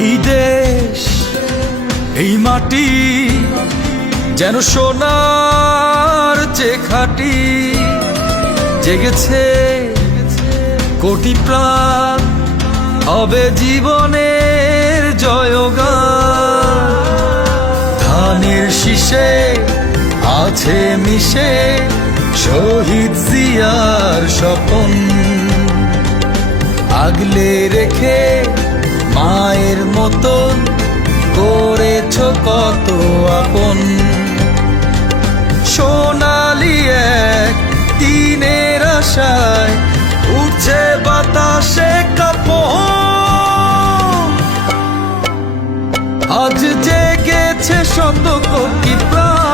এই দেশ, এই মাটি যেন সোনার যে খাটি জেগেছে, কোটি প্রাণ হবে জীবনের জয়গান। ধানের শীষে আছে মিশে শহীদ জিয়ার স্বপন। আগলে রেখে মায়ের মতন করেছ কত আপন। সোনালি এক দিনের আশায় উঠছে বাতাসে কাপন। আজ জেগেছে শব্দ কোটি প্রাণ।